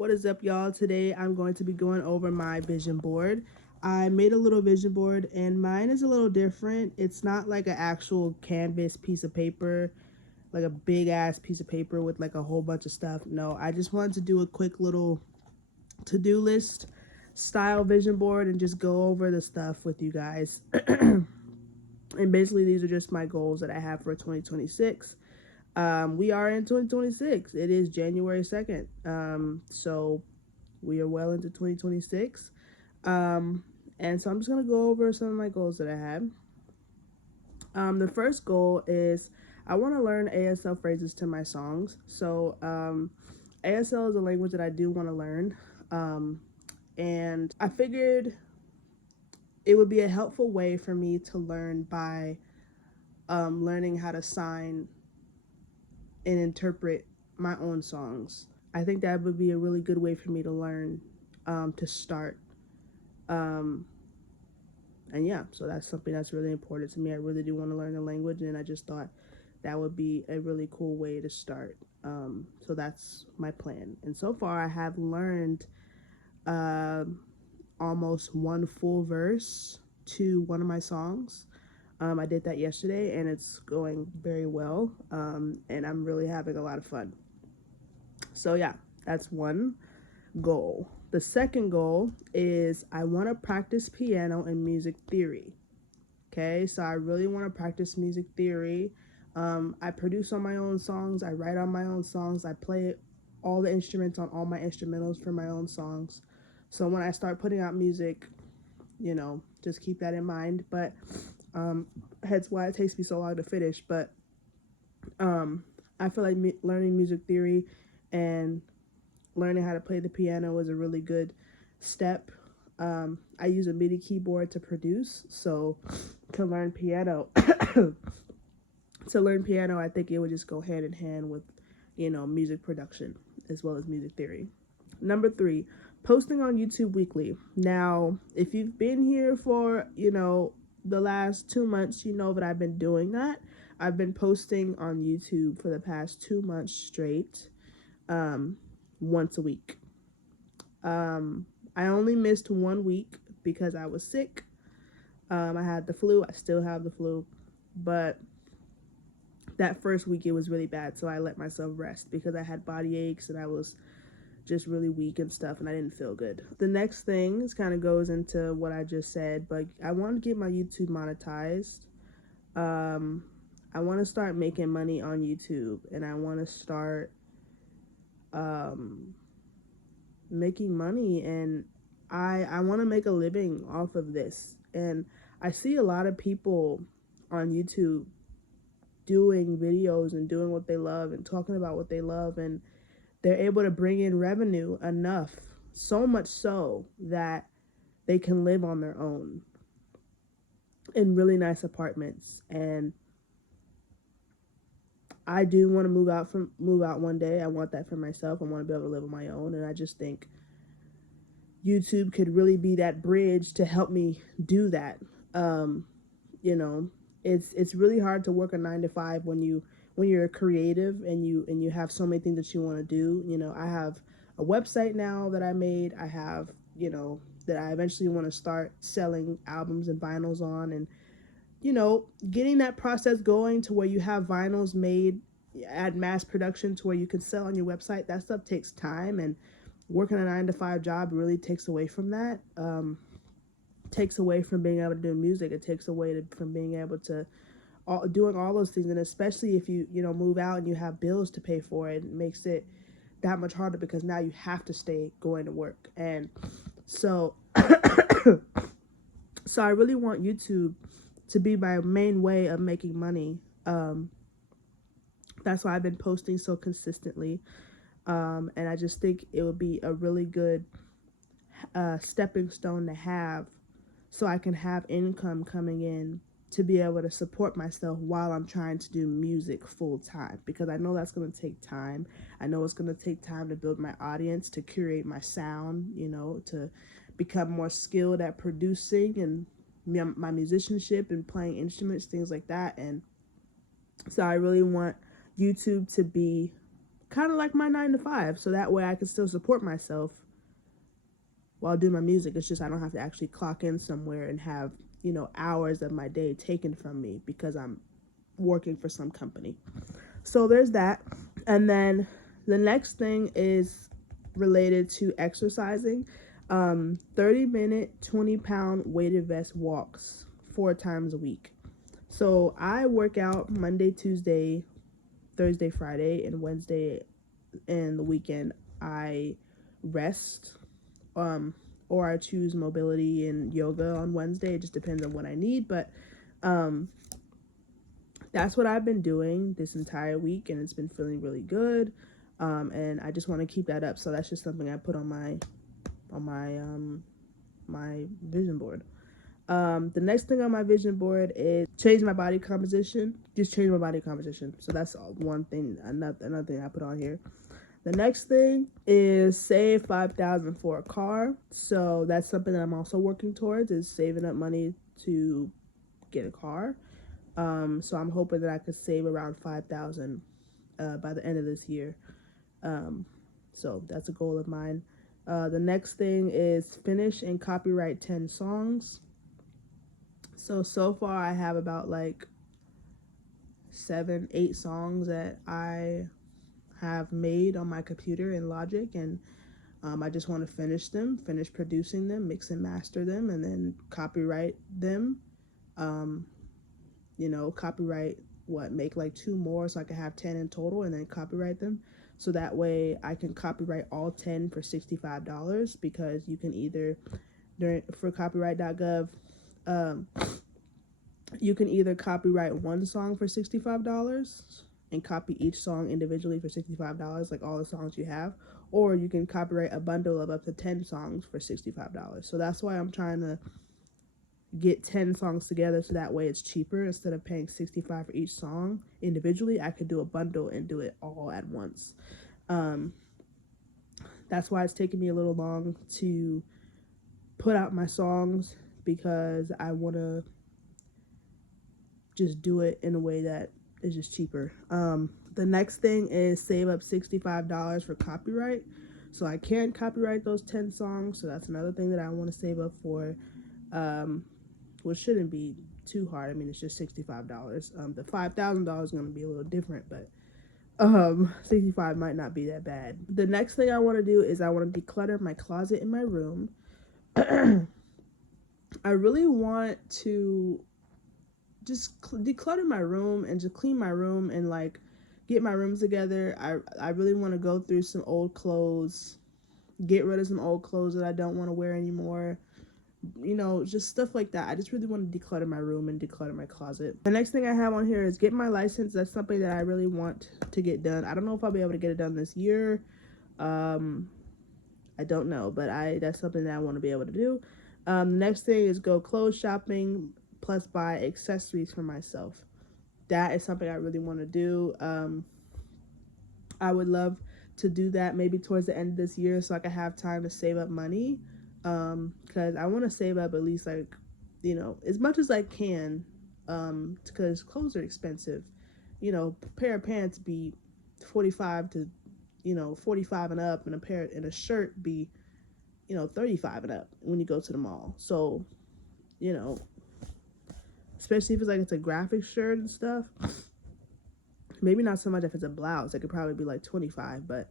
What is up, y'all? Today I'm going to be going over my vision board. I made a little vision board and mine is a little different. It's not like an actual canvas piece of paper, like a big ass piece of paper with like a whole bunch of stuff. No, I just wanted to do a quick little to-do list style vision board and just go over the stuff with you guys. And basically these are just my goals that I have for 2026. We are in 2026. It is January 2nd. So we are well into 2026. And so I'm just going to go over some of my goals that I had. The first goal is I want to learn ASL phrases to my songs. So ASL is a language that I do want to learn. And I figured it would be a helpful way for me to learn by learning how to sign and interpret my own songs. I think that would be a really good way for me to learn, to start. And yeah, so that's something that's really important to me. I really do want to learn the language, and I just thought that would be a really cool way to start. So that's my plan. And so far, I have learned almost one full verse to one of my songs. I did that yesterday, and it's going very well, and I'm really having a lot of fun. So yeah, that's one goal. The second goal is I want to practice piano and music theory. Okay, so I really want to practice music theory. I produce on my own songs, I write on my own songs, I play all the instruments on all my instrumentals for my own songs. So when I start putting out music, just keep that in mind. But hence why it takes me so long to finish. But I feel like learning music theory and learning how to play the piano is a really good step. I use a MIDI keyboard to produce, so to learn piano, I think it would just go hand in hand with, music production as well as music theory. Number 3, posting on YouTube weekly. Now, if you've been here for, the last 2 months, you know that I've been doing that. I've been posting on YouTube for the past 2 months straight, once a week. I only missed 1 week because I was sick. I had the flu. I still have the flu, but that first week it was really bad, so I let myself rest because I had body aches and I was just really weak and stuff, and I didn't feel good. The next thing kind of goes into what I just said, but I want to get my YouTube monetized. I want to start making money on YouTube, and I want to start making money, and I want to make a living off of this. And I see a lot of people on YouTube doing videos and doing what they love and talking about what they love, and they're able to bring in revenue enough, so much so that they can live on their own in really nice apartments. And I do want to move out one day. I want that for myself. I want to be able to live on my own, and I just think YouTube could really be that bridge to help me do that. It's really hard to work a 9 to 5 when you're creative and you have so many things that you want to do. I have a website now that I made. I have, that I eventually want to start selling albums and vinyls on, and getting that process going to where you have vinyls made at mass production to where you can sell on your website. That stuff takes time, and working a 9 to 5 job really takes away from that. Takes away from being able to do music. It takes away from being able to doing all those things. And especially if you move out and you have bills to pay for, it makes it that much harder because now you have to stay going to work. And so so I really want YouTube to be my main way of making money. That's why I've been posting so consistently. And I just think it would be a really good stepping stone to have, so I can have income coming in to be able to support myself while I'm trying to do music full time, because I know that's going to take time. I know it's going to take time to build my audience, to curate my sound, to become more skilled at producing and my musicianship and playing instruments, things like that. And so I really want YouTube to be kind of like my 9 to 5. So that way I can still support myself while doing my music. It's just I don't have to actually clock in somewhere and have, hours of my day taken from me because I'm working for some company. So there's that. And then the next thing is related to exercising. 30-minute, 20-pound weighted vest walks 4 times a week. So I work out Monday, Tuesday, Thursday, Friday, and Wednesday, and the weekend I rest. Or I choose mobility and yoga on Wednesday. It just depends on what I need, but that's what I've been doing this entire week, and it's been feeling really good. And I just want to keep that up. So that's just something I put on my vision board. The next thing on my vision board is change my body composition. Just change my body composition. So that's one thing. Another thing I put on here. The next thing is save $5,000 for a car. So that's something that I'm also working towards, is saving up money to get a car. So I'm hoping that I could save around $5,000 by the end of this year. So that's a goal of mine. The next thing is finish and copyright 10 songs. So far I have about like 7-8 songs that I have made on my computer in Logic, and I just want to finish producing them, mix and master them, and then copyright them. Copyright make like 2 more so I can have 10 in total, and then copyright them. So that way I can copyright all 10 for $65, because you can either, for copyright.gov, you can either copyright one song for $65 and copy each song individually for $65, like all the songs you have, or you can copyright a bundle of up to 10 songs for $65. So that's why I'm trying to get 10 songs together, so that way it's cheaper. Instead of paying $65 for each song individually, I could do a bundle and do it all at once. That's why it's taking me a little long to put out my songs, because I want to just do it in a way that is just cheaper. The next thing is save up $65 for copyright. So I can't copyright those 10 songs. So that's another thing that I want to save up for. Which shouldn't be too hard. I mean, it's just $65. The $5,000 is going to be a little different, but 65 might not be that bad. The next thing I want to do is I want to declutter my closet in my room. I really want to just declutter my room and just clean my room and like get my rooms together. I really want to go through some old clothes, get rid of some old clothes that I don't want to wear anymore. Just stuff like that. I just really want to declutter my room and declutter my closet. The next thing I have on here is get my license. That's something that I really want to get done. I don't know if I'll be able to get it done this year. I don't know, but that's something that I want to be able to do. The next thing is go clothes shopping plus buy accessories for myself. That is something I really want to do. I would love to do that maybe towards the end of this year, so I can have time to save up money. Because I want to save up at least like, as much as I can, because clothes are expensive. A pair of pants be 45 to 45 and up, and a shirt be 35 and up when you go to the mall. So especially if it's a graphic shirt and stuff, maybe not so much if it's a blouse. It could probably be like 25, but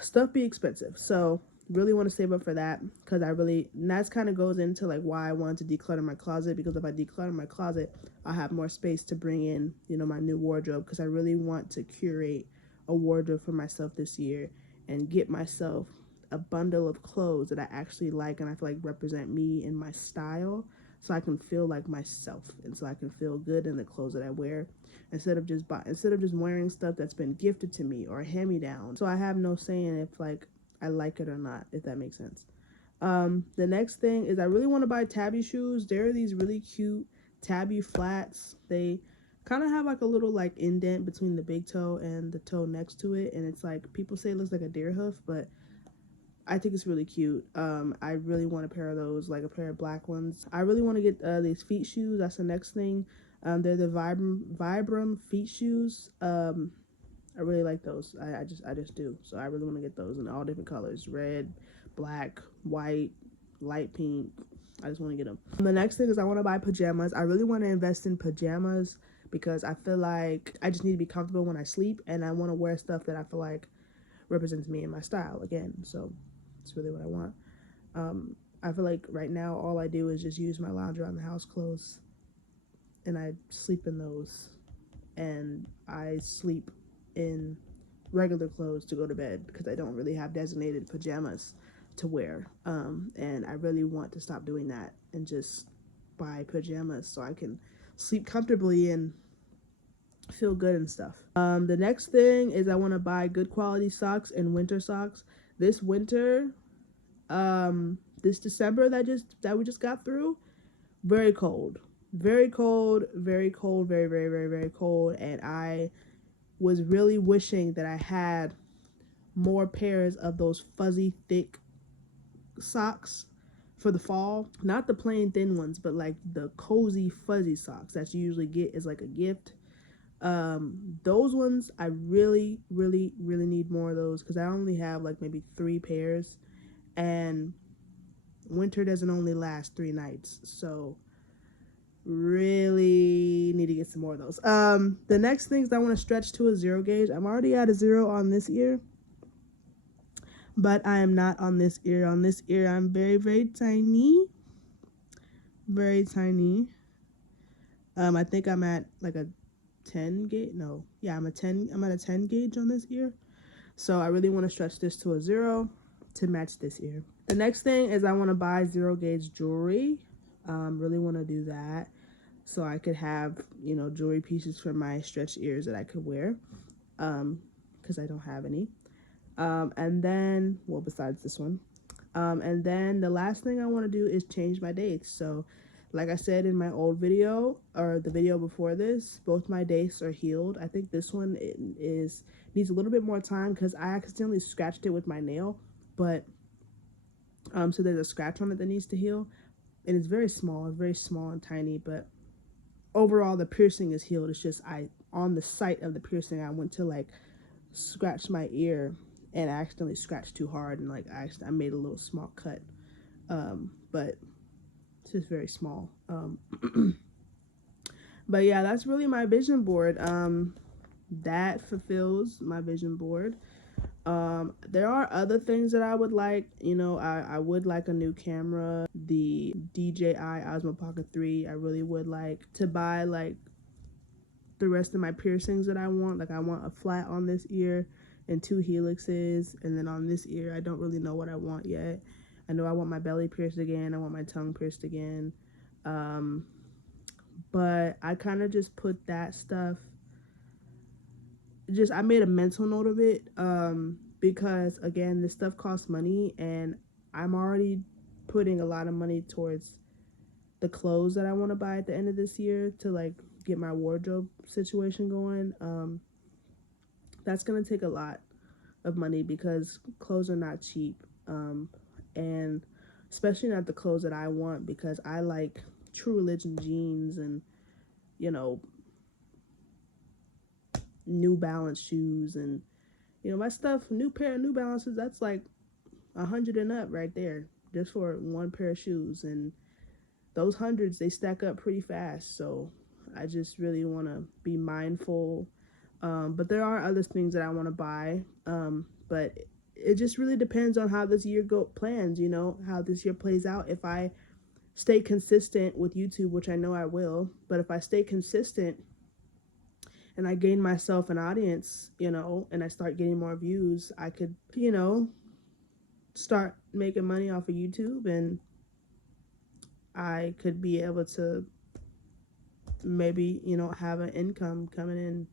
stuff be expensive. So really want to save up for that, because that kind of goes into like why I wanted to declutter my closet, because if I declutter my closet, I'll have more space to bring in my new wardrobe, because I really want to curate a wardrobe for myself this year and get myself a bundle of clothes that I actually like and I feel like represent me and my style, so I can feel like myself and so I can feel good in the clothes that I wear, instead of just wearing stuff that's been gifted to me or hand me down. So I have no saying if like I like it or not, if that makes sense. The next thing is I really want to buy tabby shoes. There are these really cute tabby flats. They kind of have like a little like indent between the big toe and the toe next to it, and it's like, people say it looks like a deer hoof, but I think it's really cute. I really want a pair of those, like a pair of black ones. I really want to get these feet shoes. That's the next thing. They're the Vibram feet shoes. I really like those. I just do. So I really want to get those in all different colors: red, black, white, light pink. I just want to get them. The next thing is I want to buy pajamas. I really want to invest in pajamas because I feel like I just need to be comfortable when I sleep, and I want to wear stuff that I feel like represents me and my style again. So it's really what I want. I feel like right now all I do is just use my lounge around the house clothes, and I sleep in those, and I sleep in regular clothes to go to bed because I don't really have designated pajamas to wear. And I really want to stop doing that and just buy pajamas so I can sleep comfortably and feel good and stuff. The next thing is I want to buy good quality socks and winter socks. This winter, this December that we just got through, very cold, very cold, very cold, very very very very cold, and I was really wishing that I had more pairs of those fuzzy thick socks for the fall. Not the plain thin ones, but like the cozy fuzzy socks that you usually get as like a gift. Those ones I really really really need more of those because I only have like maybe 3 pairs, and winter doesn't only last 3 nights, so really need to get some more of those. The next things I want to stretch to a 0 gauge. I'm already at a 0 on this ear, but I am not on this ear. On this ear I'm very very tiny, very tiny. I think I'm at like a 10 gauge. No, yeah, I'm at a 10 gauge on this ear. So I really want to stretch this to a 0 to match this ear. The next thing is I want to buy 0 gauge jewelry. Really want to do that so I could have, you know, jewelry pieces for my stretched ears that I could wear, because I don't have any. And then, well, besides this one, and then the last thing I want to do is change my dates. So like I said in my old video, or the video before this, both my dates are healed. I think this one needs a little bit more time because I accidentally scratched it with my nail, but so there's a scratch on it that needs to heal, and it's very small and tiny, but overall the piercing is healed. It's just on the site of the piercing I went to like scratch my ear and I accidentally scratched too hard, and like I made a little small cut, but it's just very small. But yeah, that's really my vision board. That fulfills my vision board. There are other things that I would like. You know, I would like a new camera, the DJI Osmo Pocket 3. I really would like to buy like the rest of my piercings that I want. Like I want a flat on this ear and 2 helixes, and then on this ear I don't really know what I want yet. I know I want my belly pierced again, I want my tongue pierced again, but I kind of just put that stuff, I made a mental note of it, because again, this stuff costs money, and I'm already putting a lot of money towards the clothes that I want to buy at the end of this year to like get my wardrobe situation going. That's gonna take a lot of money because clothes are not cheap, and especially not the clothes that I want, because I like True Religion jeans and, you know, New Balance shoes, and you know my stuff, new pair of New Balances, that's like 100 and up right there just for one pair of shoes, and those hundreds, they stack up pretty fast. So I just really want to be mindful, but there are other things that I want to buy, but it just really depends on how this year plans, you know, how this year plays out. If I stay consistent with YouTube, which I know I will, but if I stay consistent and I gain myself an audience, you know, and I start getting more views, I could, you know, start making money off of YouTube, and I could be able to maybe, you know, have an income coming in.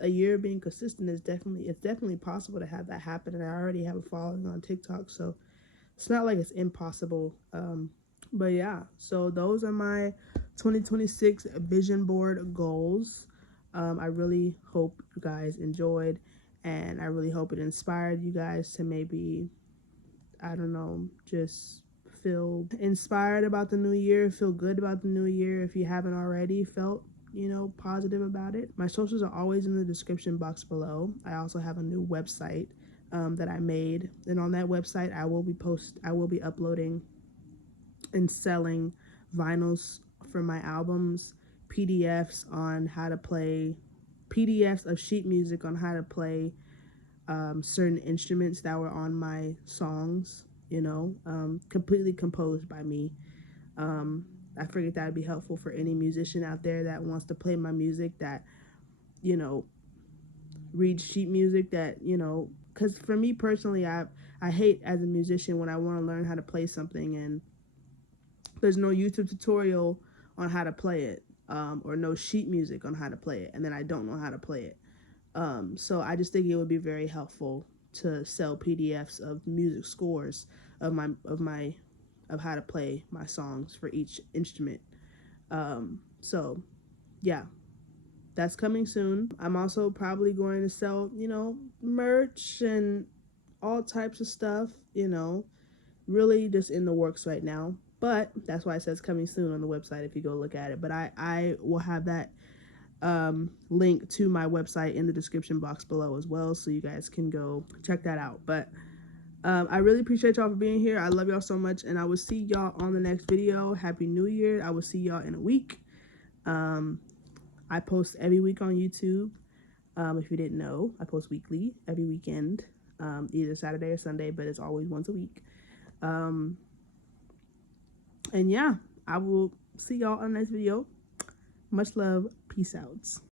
A year being consistent is definitely possible to have that happen, and I already have a following on TikTok, so it's not like it's impossible. But yeah, so those are my 2026 vision board goals. I really hope you guys enjoyed, and I really hope it inspired you guys to maybe, I don't know, just feel inspired about the new year, feel good about the new year if you haven't already felt positive about it. My socials are always in the description box below. I also have a new website that I made, and on that website I will be uploading and selling vinyls for my albums, PDFs on how to play, PDFs of sheet music on how to play certain instruments that were on my songs, completely composed by me. I figured that would be helpful for any musician out there that wants to play my music, that, you know, reads sheet music, that, because for me personally, I hate as a musician when I want to learn how to play something and there's no YouTube tutorial on how to play it, or no sheet music on how to play it, and then I don't know how to play it. So I just think it would be very helpful to sell PDFs of music scores of how to play my songs for each instrument. So yeah, that's coming soon. I'm also probably going to sell, merch and all types of stuff, really just in the works right now. But that's why it says coming soon on the website if you go look at it. But I will have that link to my website in the description box below as well, so you guys can go check that out. But I really appreciate y'all for being here. I love y'all so much, and I will see y'all on the next video. Happy New Year. I will see y'all in a week. I post every week on YouTube. If you didn't know, I post weekly every weekend, either Saturday or Sunday, but it's always once a week. And yeah, I will see y'all on the next video. Much love. Peace out.